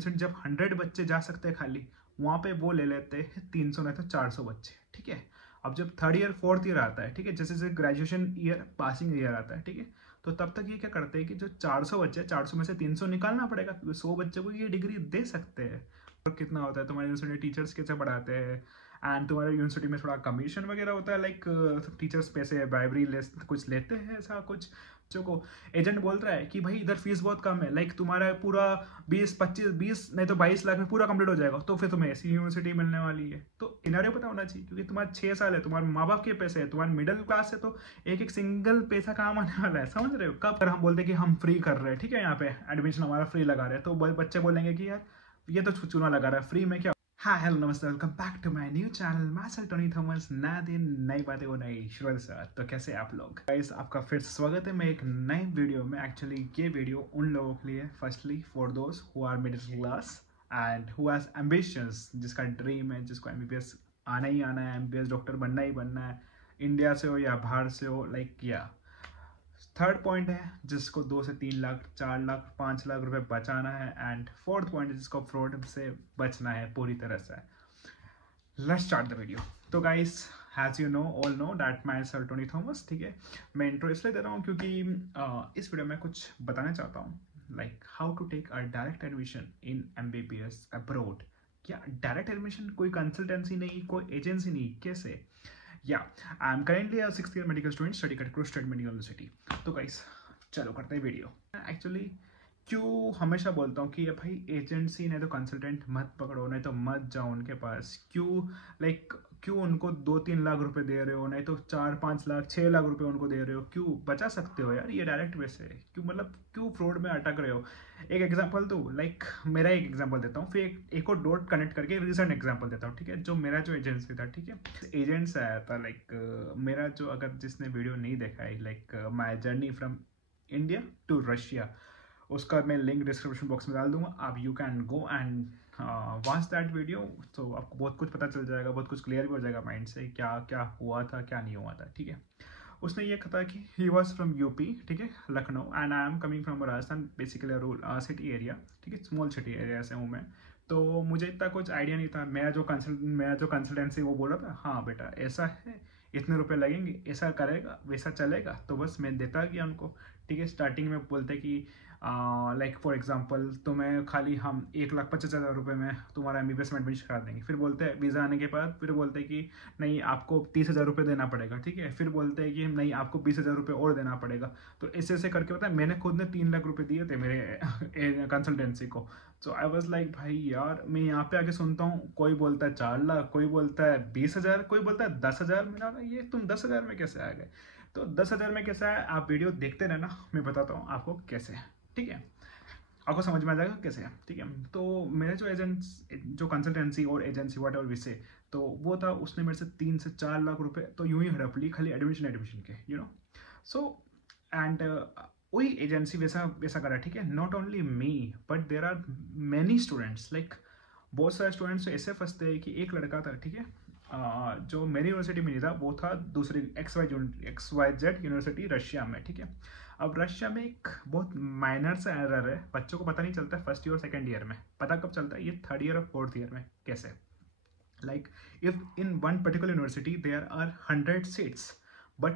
University जब 100 बच्चे जा सकते हैं खाली, वहाँ पे वो ले लेते हैं 300 नहीं तो 400 बच्चे, ठीक है। अब जब थर्ड ईयर फोर्थ ईयर आता है, ठीक है, जैसे जैसे ग्रेजुएशन ईयर पासिंग ईयर आता है, ठीक है, तो तब तक ये क्या करते हैं कि जो 400 बच्चे, 400 में से 300 निकालना पड़ेगा, क्योंकि 100 बच्चे को ये डिग्री दे सकते हैं। और कितना होता है तुम्हारे यूनिवर्सिटी टीचर्स कैसे पढ़ाते हैं, एंड तुम्हारे यूनिवर्सिटी में थोड़ा कमीशन वगैरह होता है, लाइक टीचर्स पैसे ब्राइबरी कुछ लेते हैं, ऐसा कुछ बच्चों को एजेंट बोल रहा है कि भाई इधर फीस बहुत कम है, लाइक तुम्हारा पूरा 20 नहीं तो 22 लाख में पूरा कंप्लीट हो जाएगा, तो फिर तुम्हें ऐसी यूनिवर्सिटी मिलने वाली है। तो सिनेरियो पता होना चाहिए, क्योंकि तुम्हारे 6 साल है, तुम्हारे माँ बाप के पैसे है, तुम्हारे मिडिल क्लास है, तो एक एक सिंगल पैसा काम आने वाला है, समझ रहे हो। कब अगर हम बोलते कि हम फ्री कर रहे हैं, ठीक है, यहाँ पे एडमिशन हमारा फ्री लगा रहे हैं, तो बच्चे बोलेंगे कि यार ये तो चूना लगा रहा है, फ्री में क्या। हाँ हेलो नमस्ते, welcome back to my new channel muscle Tony Thomas. नया दिन नई बातें वो नई शुरुआत से। तो कैसे आप लोग गाइस, आपका फिर से स्वागत है मैं एक नए वीडियो में। एक्चुअली ये वीडियो उन लोगों के लिए, firstly for those who are middle class and who has ambitions, जिसका ड्रीम है, जिसको एमबीबीएस आना ही आना है, एमबीबीएस डॉक्टर बनना ही बनना है, इंडिया से हो या बाहर से हो, लाइक या थर्ड पॉइंट है जिसको 2 से 3 लाख 4 लाख 5 लाख रुपए बचाना है, एंड फोर्थ पॉइंट है जिसको फ्रॉड से बचना है पूरी तरह से। Let's start the video. तो guys, has you know all know that my self Tony Thomas, ठीक है। मैं इंट्रो इसलिए दे रहा हूँ क्योंकि इस वीडियो में कुछ बताना चाहता हूँ, like how to take a direct admission in MBBS abroad. क्या डायरेक्ट एडमिशन, कोई कंसल्टेंसी नहीं, कोई एजेंसी नहीं, कैसे। Yeah, I'm currently a 6th year medical student studying at Cross State Medical University. तो गाइस चलो करते हैं वीडियो। एक्चुअली क्यों हमेशा बोलता हूँ कि ये भाई एजेंसी नहीं तो कंसल्टेंट मत पकड़ो, नहीं तो मत जाओ उनके पास। क्यों, लाइक क्यों उनको 2-3 लाख रुपए दे रहे हो, नहीं तो 4-5 लाख 6 लाख रुपए उनको दे रहे हो, क्यों बचा सकते हो यार ये डायरेक्ट वे से। क्यों, मतलब क्यों फ्रॉड में अटक रहे हो। एक एग्जांपल दो, लाइक मेरा एक एग्जांपल देता हूँ, फिर एक और डॉट कनेक्ट करके रिसेंट एग्जांपल देता हूँ, ठीक है। जो मेरा जो एजेंसी था, ठीक है, एजेंट से आया था, लाइक मेरा जो, अगर जिसने वीडियो नहीं देखा है, like my journey from India to Russia, उसका मैं लिंक डिस्क्रिप्शन बॉक्स में डाल दूंगा। आप you can go and watch that video, तो आपको बहुत कुछ पता चल जाएगा, बहुत कुछ क्लियर भी हो जाएगा माइंड से, क्या क्या हुआ था क्या नहीं हुआ था, ठीक है। उसने ये कहा कि ही वॉज फ्रॉम यूपी, ठीक है, Lucknow, and I am coming from Rajasthan, basically rural city area, ठीक है, स्मॉल सिटी एरिया से हूँ मैं। तो मुझे इतना कुछ आइडिया नहीं था। मेरा जो कंसल्टेंसी वो बोल रहा था, हाँ बेटा ऐसा है, इतने रुपए लगेंगे, ऐसा करेगा वैसा चलेगा, तो बस मैं देता गया उनको, ठीक है। स्टार्टिंग में बोलते कि लाइक फॉर एग्जांपल तुम्हें खाली हम 1,25,000 रुपये में तुम्हारा एमबीबीएस में एडमिशन करा देंगे। फिर बोलते हैं वीज़ा आने के बाद, फिर बोलते हैं कि नहीं आपको 30,000 रुपये देना पड़ेगा, ठीक है। फिर बोलते हैं कि नहीं आपको 20,000 रुपये और देना पड़ेगा। तो ऐसे ऐसे करके पता है मैंने खुद ने 3 लाख रुपये दिए थे मेरे कंसल्टेंसी को। तो आई वॉज लाइक भाई यार, मैं यहाँ पे आके सुनता हूँ कोई बोलता है 4 लाख, कोई बोलता है 20,000, कोई बोलता है 10,000। मैंने कहा ये तुम 10,000 में कैसे आ गए। तो 10,000 में कैसे आया, आप वीडियो देखते रहना, मैं बताता हूँ आपको कैसे, ठीक है, आपको समझ में आ जाएगा कैसे है, ठीक है। तो मेरे जो एजेंट, जो कंसल्टेंसी और एजेंसी वाट एवर विसे, तो वो था, उसने मेरे से 3 से 4 लाख रुपए तो यूं ही हड़प ली खाली एडमिशन के, यू नो। सो एंड वही एजेंसी वैसा वैसा करा, ठीक है। Not only me but there are many students, like बहुत सारे स्टूडेंट्स ऐसे फंसते हैं कि एक लड़का था, ठीक है, जो मेरी यूनिवर्सिटी में नहीं था, वो था दूसरी XYZ यूनिवर्सिटी रशिया में, ठीक है। अब रशिया में एक बहुत माइनर सा एरर है, बच्चों को पता नहीं चलता है फर्स्ट ईयर और सेकंड ईयर में, पता कब चलता है, ये थर्ड ईयर और फोर्थ ईयर में। कैसे, like if in one particular university there are 100 seats, but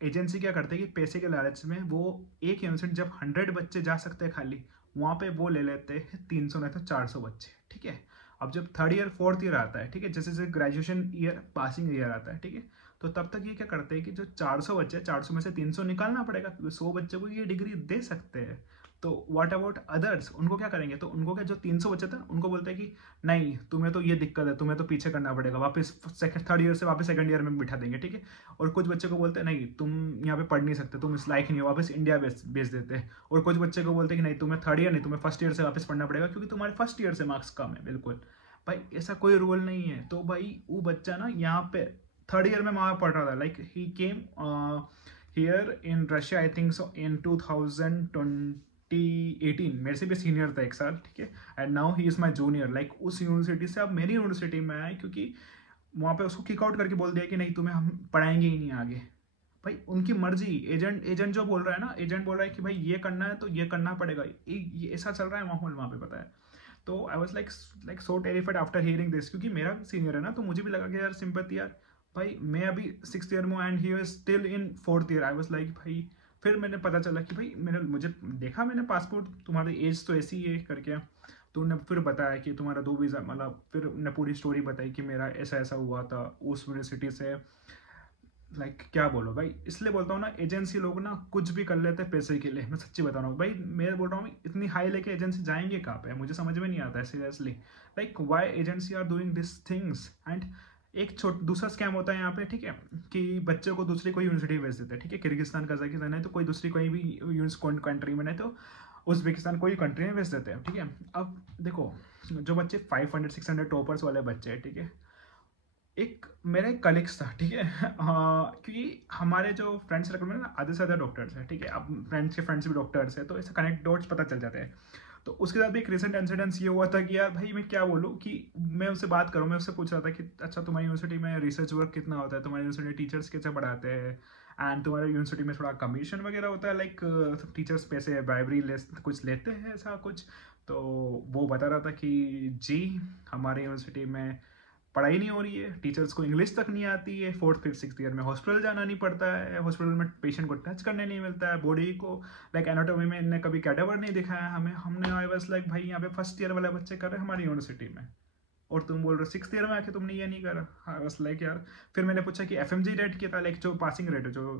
agency क्या करते हैं कि पैसे के लालच में वो एक यूनिवर्सिटी जब 100 बच्चे जा सकते हैं खाली, वहाँ पे वो ले लेते हैं 300 नहीं तो 400 बच्चे, ठीक है। अब जब थर्ड ईयर फोर्थ ईयर आता है, ठीक है, जैसे जैसे ग्रेजुएशन ईयर पासिंग ईयर आता है, ठीक है, तो तब तक ये क्या करते हैं कि जो 400 बच्चे, 400 में से 300 निकालना पड़ेगा, क्योंकि 100 बच्चे को ये डिग्री दे सकते हैं। तो व्हाट अबाउट अदर्स, उनको क्या करेंगे, तो उनको क्या, जो 300 बच्चे थे उनको बोलते हैं कि नहीं तुम्हें तो ये दिक्कत है, तुम्हें तो पीछे करना पड़ेगा, वापस थर्ड ईयर से वापस सेकंड ईयर में बिठा देंगे, ठीक है। और कुछ बच्चे को बोलते हैं नहीं तुम यहाँ पे पढ़ नहीं सकते, तुम इस लायक नहीं हो, वापस इंडिया भेज देते हैं। और कुछ बच्चे को बोलते हैं कि नहीं तुम्हें थर्ड ईयर नहीं, तुम्हें फर्स्ट ईयर से वापस पढ़ना पड़ेगा, क्योंकि तुम्हारे फर्स्ट ईयर से मार्क्स कम है। बिल्कुल भाई, ऐसा कोई रूल नहीं है। तो भाई वो बच्चा ना यहाँ पे थर्ड ईयर में वहाँ पढ़ रहा था, like he came here in Russia, I think so in 2018, मेरे से भी सीनियर था एक साल, ठीक है, and now he is my junior. Like उस यूनिवर्सिटी से अब मेरी यूनिवर्सिटी में आए, क्योंकि वहाँ पे उसको किक आउट करके बोल दिया कि नहीं तुम्हें हम पढ़ाएंगे ही नहीं आगे। भाई उनकी मर्जी, एजेंट जो बोल रहा है ना, एजेंट बोल रहा है कि भाई ये करना है तो ये करना पड़ेगा, ये ऐसा चल रहा है माहौल वहाँ पे, पता है। तो I was like so terrified after hearing this, क्योंकि मेरा सीनियर है ना, तो मुझे भी लगा कि यार सिंपैथी यार, भाई मैं अभी 6th ईयर में and he was still in 4th year. I was like भाई, फिर मैंने पता चला कि भाई मुझे देखा मैंने पासपोर्ट, तुम्हारी एज तो ऐसी है करके, तो उन्होंने फिर बताया कि तुम्हारा 2 वीज़ा, मतलब फिर उन्होंने पूरी स्टोरी बताई कि मेरा ऐसा ऐसा हुआ था उस यूनिवर्सिटी से। क्या बोलो भाई, इसलिए बोलता हूँ ना, एजेंसी लोग ना कुछ भी कर लेते हैं पैसे के लिए। मैं सच्ची बता रहा हूँ भाई, मैं बोल रहा हूँ इतनी हाई लेके एजेंसी जाएंगे कहाँ पे, मुझे समझ में नहीं आता है seriously. Why agency are doing this things. And एक दूसरा स्कैम होता है यहाँ पे, ठीक है, कि बच्चे को दूसरी कोई यूनिवर्सिटी भेज देते हैं, ठीक है, किर्गिस्तान कजाकिस्तान है तो कोई दूसरी कोई भी कंट्री में, नहीं तो उज्बेकिस्तान कोई कंट्री में भेज देते हैं, ठीक है। अब देखो, जो बच्चे 500-600 टॉपर्स वाले बच्चे हैं, ठीक है, एक मेरा एक कलीग्स था, ठीक है, क्योंकि हमारे जो फ्रेंड सर्कल में ना आधे से ज़्यादा डॉक्टर्स हैं, ठीक है, अब फ्रेंड्स के फ्रेंड्स भी डॉक्टर्स हैं, तो ऐसे कनेक्ट डॉट्स पता चल जाते हैं। तो उसके साथ भी एक रिसेंट इंसिडेंस ये हुआ था कि यार भाई मैं क्या बोलूँ, कि मैं उससे बात करूँ, मैं उससे पूछ रहा था कि अच्छा तुम्हारी यूनिवर्सिटी में रिसर्च वर्क कितना होता है, तुम्हारी यूनिवर्सिटी टीचर्स कैसे पढ़ाते हैं, एंड तुम्हारी यूनिवर्सिटी में थोड़ा कमीशन वगैरह होता है, टीचर्स पैसे ब्राइबरी कुछ लेते हैं ऐसा कुछ। तो वो बता रहा था कि जी हमारे यूनिवर्सिटी में पढ़ाई नहीं हो रही है, टीचर्स को इंग्लिश तक नहीं आती है, 4th-5th-6th ईयर में हॉस्पिटल जाना नहीं पड़ता है, हॉस्पिटल में पेशेंट को टच करने नहीं मिलता है, बॉडी को एनाटॉमी में इनने कभी कैडेवर नहीं दिखाया हमें। हमने आई वाज लाइक भाई यहाँ पे 1st ईयर वाले बच्चे कर रहे हैं हमारी यूनिवर्सिटी में, और तुम बोल रहे हो 6th ईयर में आके तुमने ये नहीं करा। आई वाज लाइक यार, फिर मैंने पूछा कि FMG रेट कितना, जो पासिंग रेट जो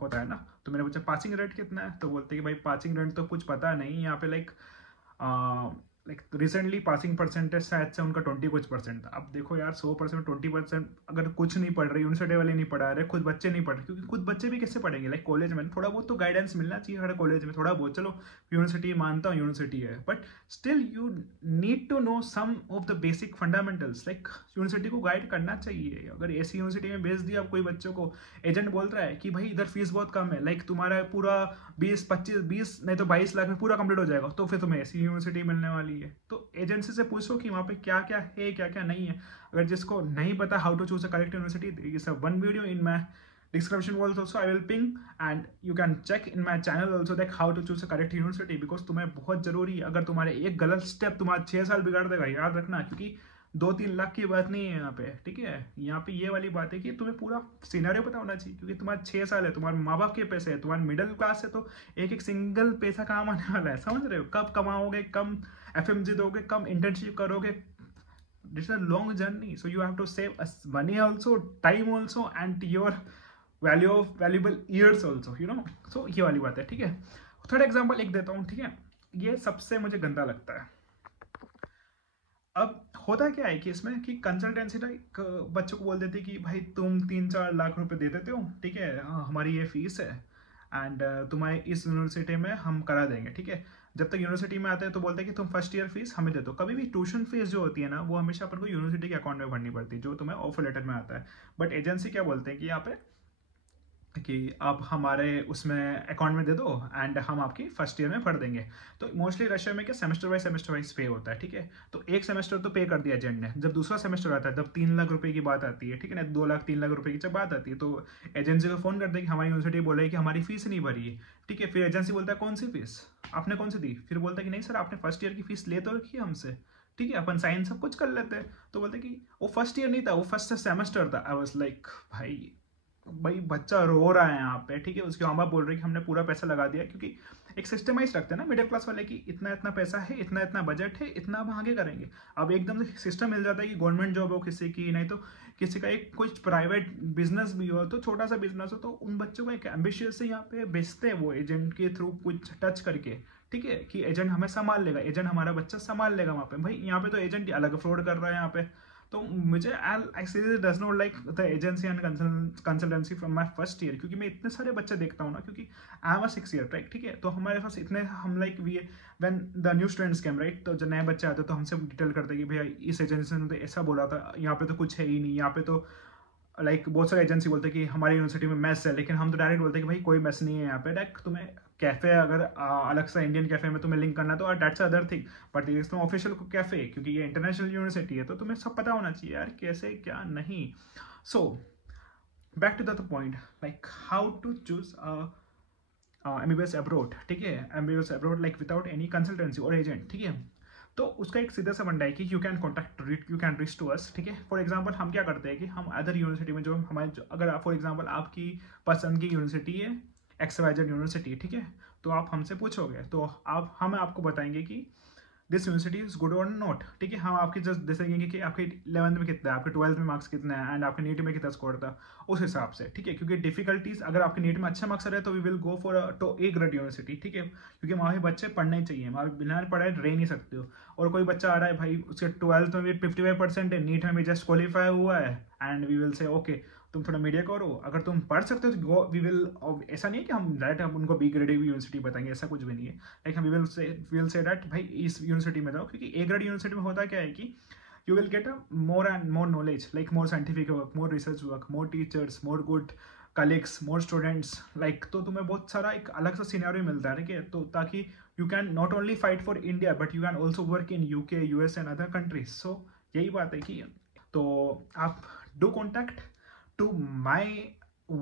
होता है ना, तो मैंने पूछा पासिंग रेट कितना है, तो बोलते कि भाई पासिंग रेट तो कुछ पता नहीं यहाँ पे, रिसेंटली पासिंग परसेंटेज शायद से उनका 20 कुछ परसेंट था। अब देखो यार, 100% 20%, अगर कुछ नहीं पढ़ रही यूनिवर्सिटी वाले नहीं पढ़ा रहे, खुद बच्चे नहीं पढ़ रहे, क्योंकि खुद बच्चे भी कैसे पढ़ेंगे, कॉलेज में थोड़ा बहुत तो गाइडेंस मिलना चाहिए हर कॉलेज में, थोड़ा बहुत। चलो यूनिवर्सिटी मानता हूँ यूनिवर्सिटी है, but still you need to know some of the basic fundamentals. University को गाइड करना चाहिए। अगर ऐसी यूनिवर्सिटी में भेज दिया कोई बच्चों को, एजेंट बोल रहा है कि भाई इधर फीस बहुत कम है, तुम्हारा पूरा 20-25-20 नहीं तो 22 लाख में पूरा कंप्लीट हो जाएगा, तो फिर तुम्हें ऐसी यूनिवर्सिटी मिलने वाली है। तो एजेंसी से पूछो कि वहाँ पे क्या क्या है क्या क्या नहीं है। अगर जिसको नहीं पता how to choose a correct university, is a one video in my description box also I will ping, and you can check in my channel also that how to choose a correct university, because तुम्हें बहुत जरूरी है। अगर तुम्हारे एक गलत step तुम्हारा 6 साल बिगाड़ देगा, याद रखना, क्योंकि 2-3 लाख की बात नहीं है यहाँ पे, ठीक है। यहाँ पे ये वाली बात है कि तुम्हें पूरा सिनेरियो पता होना चाहिए, क्योंकि तुम्हारे 6 साल है, तुम्हारे माँ बाप के पैसे है, तुम्हारे मिडिल क्लास है, तो एक एक सिंगल पैसा काम आने वाला है, समझ रहे हो। कब कमाओगे, कम FMG दोगे, कम इंटर्नशिप करोगे, it's a long journey, so you have to save money also, time also, and your valuable years also, so ये वाली बात है, ठीक है। थर्ड एग्जांपल एक देता हूँ, ठीक है, ये सबसे मुझे गंदा लगता है। अब होता क्या है कि इसमें कि कंसल्टेंसी ना बच्चों को बोल देते कि भाई तुम 3-4 लाख रुपए दे देते हो, ठीक है, हमारी ये फीस है, एंड तुम्हारे इस यूनिवर्सिटी में हम करा देंगे, ठीक है। जब तक यूनिवर्सिटी में आते हैं तो बोलते हैं कि तुम फर्स्ट ईयर फीस हमें दे दो। कभी भी ट्यूशन फीस जो होती है ना, वो हमेशा अपन को यूनिवर्सिटी के अकाउंट में भरनी पड़ती है, जो तुम्हें ऑफर लेटर में आता है। बट एजेंसी क्या बोलते हैं कि यहाँ पे कि आप हमारे उसमें अकाउंट में दे दो, एंड हम आपकी फर्स्ट ईयर में भर देंगे। तो मोस्टली रशिया में क्या सेमेस्टर वाइज पे होता है, ठीक है। तो एक सेमेस्टर तो पे कर दिया एजेंट ने, जब दूसरा सेमेस्टर आता है, जब 3 लाख रुपए की बात आती है, ठीक है ना, 2 लाख 3 लाख रुपए की जब बात आती है, तो एजेंसी को फोन करते हैं कि हमारी यूनिवर्सिटी बोले कि हमारी फीस नहीं भरी है, ठीक है। फिर एजेंसी बोलता है कौन सी फीस आपने कौन सी दी, फिर बोलता है कि नहीं सर आपने फर्स्ट ईयर की फीस ले तो रखी है हमसे, ठीक है, अपन साइन सब कुछ कर लेते हैं। तो बोलते कि वो फर्स्ट ईयर नहीं था, वो फर्स्ट सेमेस्टर था। आई वाज लाइक भाई बच्चा रो रहा है यहाँ पे, ठीक है, उसके माँ बाप बोल रहे कि हमने पूरा पैसा लगा दिया, क्योंकि एक सिस्टमाइज रखते हैं ना मिडिल क्लास वाले कि इतना इतना पैसा है, इतना इतना बजट है, इतना हम आगे करेंगे। अब एकदम से सिस्टम मिल जाता है कि गवर्नमेंट जॉब हो किसी की, नहीं तो किसी का एक कुछ प्राइवेट बिजनेस भी हो, तो छोटा सा बिजनेस हो, तो उन बच्चों को एक एम्बिशियस से यहाँ पे बेचते हैं वो एजेंट के थ्रू कुछ टच करके, ठीक है, कि एजेंट हमें संभाल लेगा, एजेंट हमारा बच्चा संभाल लेगा वहाँ पे। भाई यहाँ पे तो एजेंट अलग फ्रॉड कर रहा है यहाँ पे। तो मुझे I seriously does not like the agency and consultancy from my first year, क्योंकि मैं इतने सारे बच्चे देखता हूँ ना, क्योंकि I am a 6 year, right, ठीक है। तो हमारे पास इतने हम like we when the new students came, right, तो जो नए बच्चे आते तो हमसे डिटेल करते कि भैया इस एजेंसी ने तो ऐसा बोला था, यहाँ पे तो कुछ है ही नहीं, यहाँ पे तो बहुत सारे एजेंसी बोलते हैं कि हमारी यूनिवर्सिटी में मैस है, लेकिन हम तो डायरेक्ट बोलते हैं कि भाई कोई मैस नहीं है यहाँ पे। डायरेक्ट तुम्हें कैफे अगर अलग से इंडियन कैफे में तुम्हें लिंक करना तो दैट्स अदर थिंग, बट इसमें ऑफिशियल कैफे, क्योंकि ये इंटरनेशनल यूनिवर्सिटी है, तो तुम्हें सब पता होना चाहिए यार कैसे क्या नहीं। So back to the point, how to choose MBBS abroad, ठीक है, MBBS abroad without any consultancy और एजेंट, ठीक है। तो उसका एक सीधा सा फंडा है कि you can reach to us, ठीक है। फॉर एग्जांपल हम क्या करते हैं कि हम अदर यूनिवर्सिटी में जो हमारे अगर फॉर एग्जांपल आपकी पसंद की यूनिवर्सिटी है XYZ यूनिवर्सिटी, ठीक है, तो आप हमसे पूछोगे तो हम आपको बताएंगे कि दिस यूनिवर्सिटी इज गुड और नॉट, ठीक है। हम आपके जस्ट देखेंगे कि आपके 11th में कितना है, आपके 12th में मार्क्स कितना है, एंड आपके नीट में कितना स्कोर था, उस हिसाब से, ठीक है। क्योंकि डिफिकल्टीज अगर आपके नीट में अच्छा मार्क्स आ रहा है तो we will go for to A grade university, ठीक है, क्योंकि वहाँ पे बच्चे पढ़ना ही चाहिए, वहाँ बिना पढ़ाए रह नहीं सकते हो। और कोई बच्चा आ रहा है भाई उसके 12th में भी 55% है, नीट में भी जस्ट क्वालिफाई हुआ है, and we will say okay तुम थोड़ा मीडिया करो, अगर तुम पढ़ सकते हो तो गो, वी विल, ऐसा नहीं है कि हम डायरेक्ट हम उनको बी ग्रेड यूनिवर्सिटी बताएंगे, ऐसा कुछ भी नहीं है। लाइक हम वी विल से दैट भाई इस यूनिवर्सिटी में जाओ, क्योंकि ए ग्रेड यूनिवर्सिटी में होता क्या है कि you will get a more and more knowledge, like more scientific work, more research work, more teachers, more good colleagues, more students, like तो तुम्हें बहुत सारा एक अलग सा सिनेरियो मिलता है, ठीक है। तो ताकि you can not only fight for India but you can also work in UK, US and other countries, so यही बात है कि तो आप do contact to my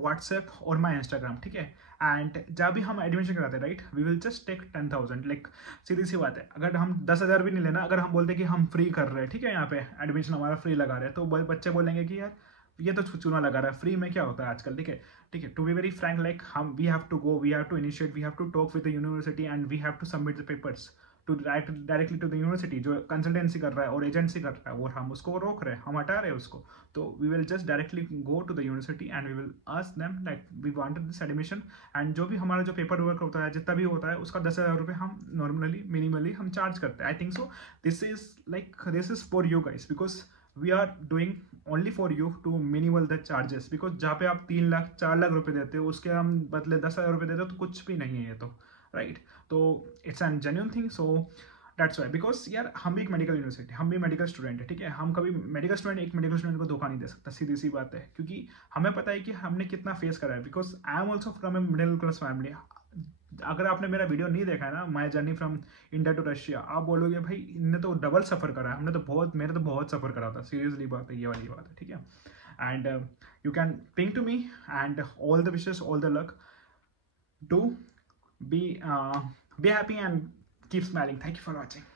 WhatsApp और my Instagram, ठीक है। एंड जब भी हम एडमिशन कराते हैं right, we will just take 10,000, like सीधी सी बात है, अगर हम 10,000 भी नहीं लेना, अगर हम बोलते हैं कि हम फ्री कर रहे हैं, ठीक है, यहाँ पे एडमिशन हमारा फ्री लगा रहे हैं, तो बच्चे बोलेंगे कि यार ये तो चूना लगा रहा है, फ्री में क्या होता है आजकल, ठीक है। ठीक है, to be very frank, like हम we have to go, we have to initiate, we have to talk with the university and we have to submit the papers to directly to the university जो consultancy कर रहा है और agency कर रहा है, और हम उसको रोक रहे हैं, हम हटा रहे हैं उसको। तो we will just directly go to the university and we will ask them like we wanted this admission, and जो भी हमारा जो पेपर वर्क होता है जितना भी होता है उसका 10,000 रुपये हम नॉर्मली मिनिमली हम चार्ज करते हैं। I think so this is for you guys, because we are doing only for you to minimal the charges, because जहाँ पे आप 3 लाख 4 लाख रुपए देते हो उसके हम बदले 10,000 रुपये देते हो तो कुछ भी नहीं है ये तो, राइट। तो it's an genuine thing, so that's why, because यार हम भी एक मेडिकल यूनिवर्सिटी, हम भी मेडिकल स्टूडेंट है, ठीक है। हम कभी मेडिकल स्टूडेंट को धोखा नहीं दे सकता, सीधी सी बात है, क्योंकि हमें पता है कि हमने कितना फेस करा है, because I am also from a middle class family. अगर आपने मेरा वीडियो नहीं देखा है ना, my journey from India to Russia, आप बोलोगे भाई इनने तो डबल सफ़र करा है, हमने तो मेरे तो बहुत सफ़र करा था, सीरियसली बात है, ये वाली बात है, ठीक है। And you can ping to me and all the wishes, all the luck, do be happy and keep smiling. Thank you for watching.